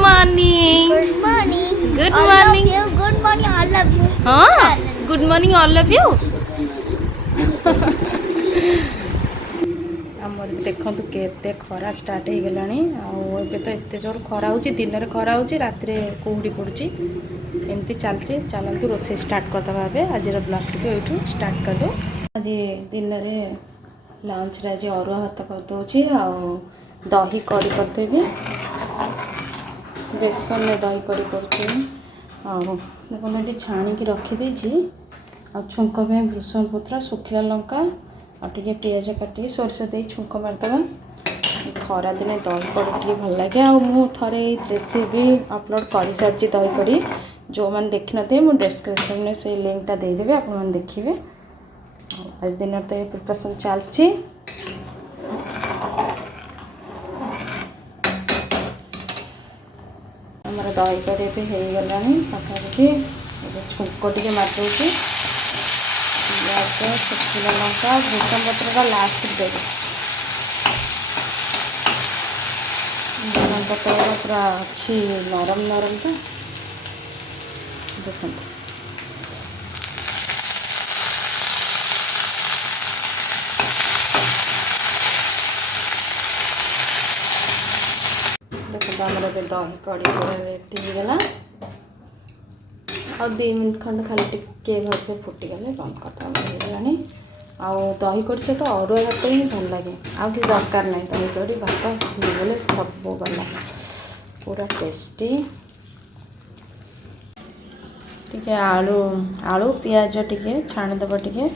morning. Good morning. Good All morning. of you. Good morning, all of you. हाँ good morning all of you आमर देखु केते खरा start हो गलानी आबे तो एत जोर खरा हो दिन में खरा हो रात कुहुड़ी पड़ुची एमती चलती चलतु रोसे स्टार्ट करदे आज ब्लॉग टी ये स्टार्ट कलु आज दिन में लंच रे आज अरुआ भात करदे दही कड़ी करदेवी बेसन में दही कड़ी करदेवी देखो ये छाणिकी रखीदे छुंक में भृषण पत्र सुखिला लंका आगे पिज काटिक सोरष दे छुंक मारदे खरा दिने दही कड़ी टे भल लगे आरे रेसिपी अपलोड कर सारी दही कड़ी जो मैंने देखी थे मुझे डिस्क्रिप्शन में से लिंकटा देदेवी आप देखिए आज दिन तो ये प्रिपरेशन चलती आमर दही कड़ी भी हो गला पाखापाखि छुंक टे मारिदे पिज सुखिला लंका भृषण पत्र लास्ट देवे भृषण पत्र पूरा अच्छी नरम नरम तो देखो देखो आमर दही कड़ी पूरा रेडी होगला और 2 मिनट खंड खाली टिके भलसे फुटीगले बंद करता आउ दही कड़ी सहित अरुआ भात ही भल लगे आउ कि दरकार नहीं दही कड़ी भात गले सब गला पूरा टेस्टी टिके आलू आलू पियाज टिके छाणीदेव टिके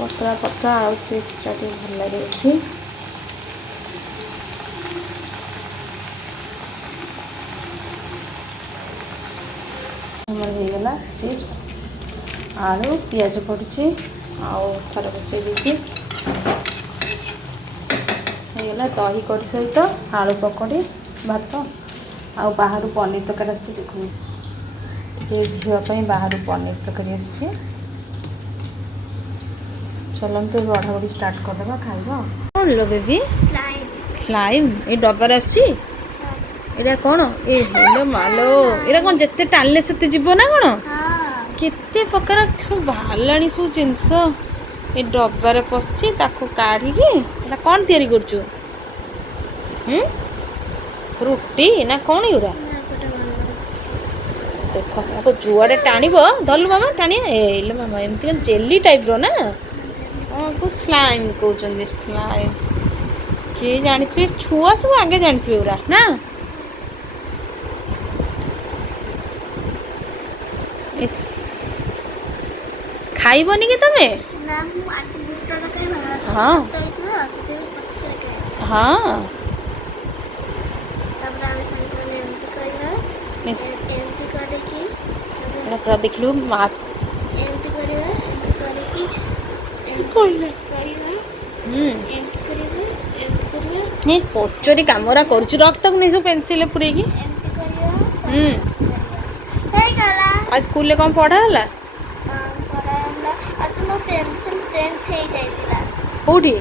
पतला पतला आउ चिप्सटा टे भल लगे होगला चिप्स आलू पियाज पड़ी आउ थर बसई होगला दही कड़ी सहित आलू पकड़ी भात आउ बाहर पनीर तरकारी आस देखो ये झील बाहर पनीर तरकारी आस चलते बढ़ा बढ़ी स्टार्ट करदे खाइबा कौन लो बेबी स्लाइम ये डब्बार आसा कौन ए हेलो मालो ये कौन जिते टाणिले से जीव ना कौन केते प्रकार सब बाहर सब जिनस ये डब्बार पशि काढ़ी कौन तैयारी करचु रुटी ना कौन यूरा देख ताको जुआड़े टाणब धरलु मामा टाणिया ए मामा एमती जेली टाइप रो ना को स्लाइम कहते स्लाइम किए जानी छुआ सब आगे जानते पूरा ना खाइबनी कि तमे हाँ हाँ देखलु पचरी कामरा करुचु रख तक नहीं सब पेंसिल पूरे की आज स्कूल ले कौन पढ़ा है कौटी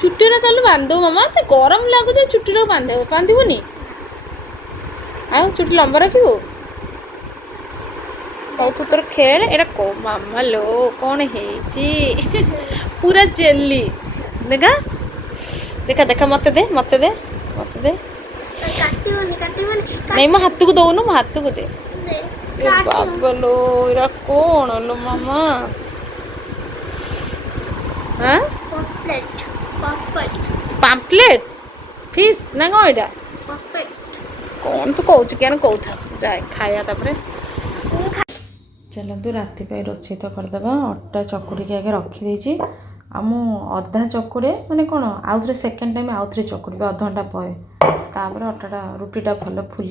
चुट्टी चलो बांध मामा तो गरम लगुच चुट्टी बांधबनी आ चुट्टी लंबा रखो हौ तू तोर खेल एटा को मामा लो कौन है पूरा जेली देखा देखा देखा मत दे मत दे मत दे नहीं मो हाथ को दौनु मो हाथ को दे बाबा लो एरा कौन लो मामा हाँ पाम्पलेट फिश ना कौन एटा कौन तो कहूँ क्या कौ था जाए खाया तापर चलतु राति रोषे तो करदे अटा चकुड़ी के आगे रखी आम अधा चकुड़े माने कौन आउ थे सेकेंड टाइम आउ थे चकुड़ी अध घंटा पर तापर अटाटा रुटीटा भल फुल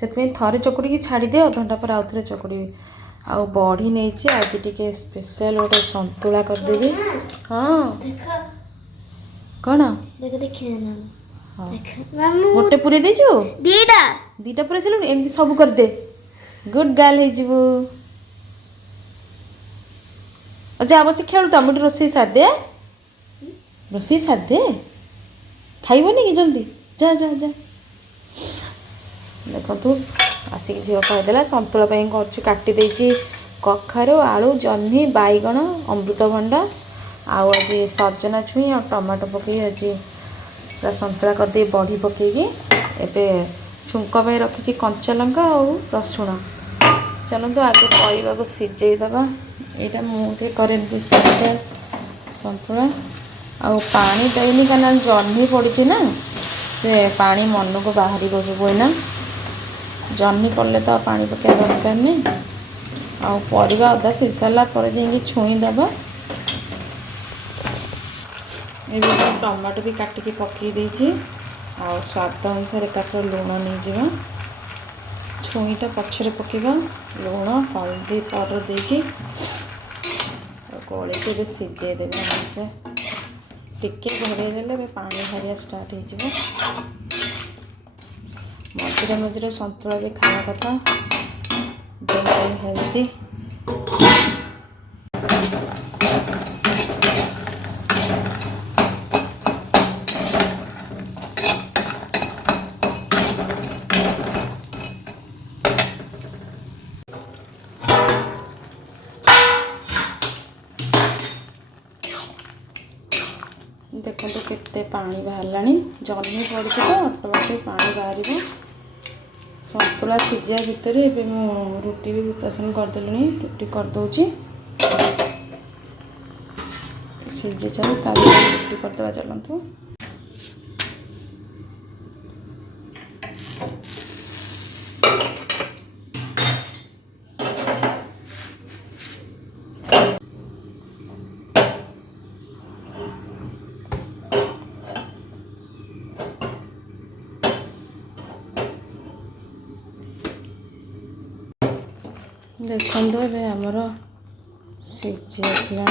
से थे चकुड़ी की छाड़ी अध घंटा पर आउ थे चकुड़ी आउ बड़ी नहीं आज टी स्पेशल गोटे संतुला करदेवी हाँ कौन गोटे पूरी देचु दुईटा पूरा सारे एमती सब करदे गुड गर्ल हो जा बस खेलु तो मुझे रोसे सादे रोसे सादे खाइबनी कि जल्दी जा जा जा देखु आसिक झील कहीदेला सतुला काटी देची कखारू आलू जह्नी बैगण अमृतभंडा आउ आज सजना छुई और टमाटो पकई आज पूरा सतुला करदे बड़ी पकईकी एबे छुंक में रखी कंचा लंका और रसुण चलते आगे परिवा को सिझेदेवा यहाँ मुझे करे सतुला आउ पानी देनी क्या जह्नी पड़ी ना से पानी मन को बाहर को सब है जह्नी पड़े तो पानी पकड़ा दरकार नहीं आउ परिवा अदा सिझ सारा जाइए छुईदेव ये टमाटो भी काटिकी पकई देची आ स्वाद अनुसार एकाथर लुण नहीं छुईटा पछरे पकेबा लुण हल्दी पाउडर देकी गली के सिझे देवे से टिके घोड़े पानी भारिया स्टार्ट हो मझे मझे सतुला भी खावा कथा हेल्दी देखो तो केते पानी बाहर जह्नी पड़ी तो ऑटोमेटिक पानी बाहर सतुला सिझा भितर एबे मु रुटी भी प्रिपरेशन करदेलुनी रुटी करदौची सिझी चल रुटी करदेवा चलतु देखो ए आमर सिझी आसला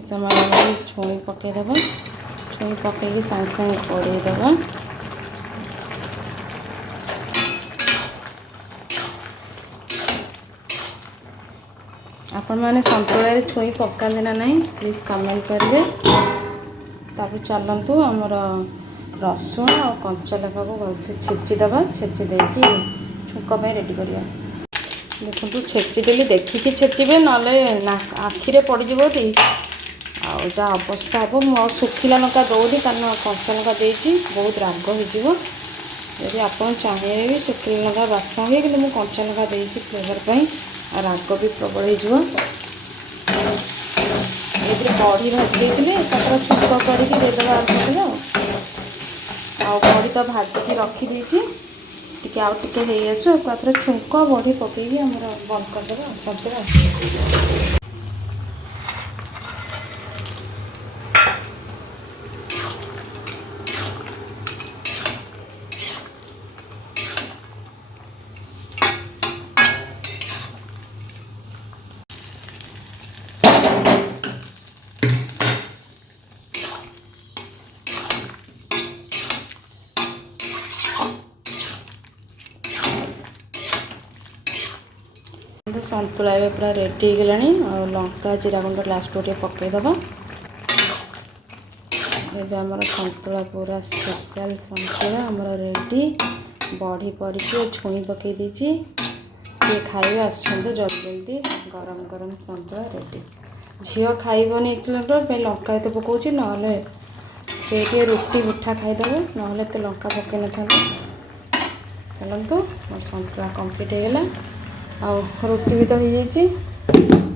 समय छुई पकईदेव छुई पकईकि सांगे सांगे कड़ेदेव आपण मैंने सतुला छुई पकाते ना नहीं प्लीज कमेंट करेंगे तापर चलतु आमर रसुण और कंचा लंका को भलसे छेचिदेवा छेची देकी छुंक रेडी करवा देखो छेचिदेली देखिकी छेचे ना आखिरे पड़जी आउ जा अवस्था हे मु सुखिला लंका दौनी कारण कंचा लंका देती बहुत राग हो यदि आप चाहिए भी सुखिला लंका बास्ना हुए कि कंचा लंका देती फ्लेवर पर राग भी प्रबल हो बड़ी भाजी देते छुक करदेवा आ बड़ी तो भाजिकी रखीदी टिके आउ टिके हो आसो एकाथर छुंक बड़ी पकईकि आमर बंद करदेवा सतुला सतुला पूरा रेडी हो गलानी और लंका जीरा गुंड लास्ट गोटे पकईदेव ये आमर सतुला पूरा स्पेशल सतुला आमर रेडी बड़ी पड़ी छुई पकई देची ये खाइबा आसते जल्दी जल्दी गरम गरम सतुला रेडी झील खाइबनी लंका एत पकाऊँ ना से रुटी मिठा खाईदेव ना लंका पकई न था चलतु मोर सतुला कम्प्लीट हो गला आ रुटी भी तो हो जाइए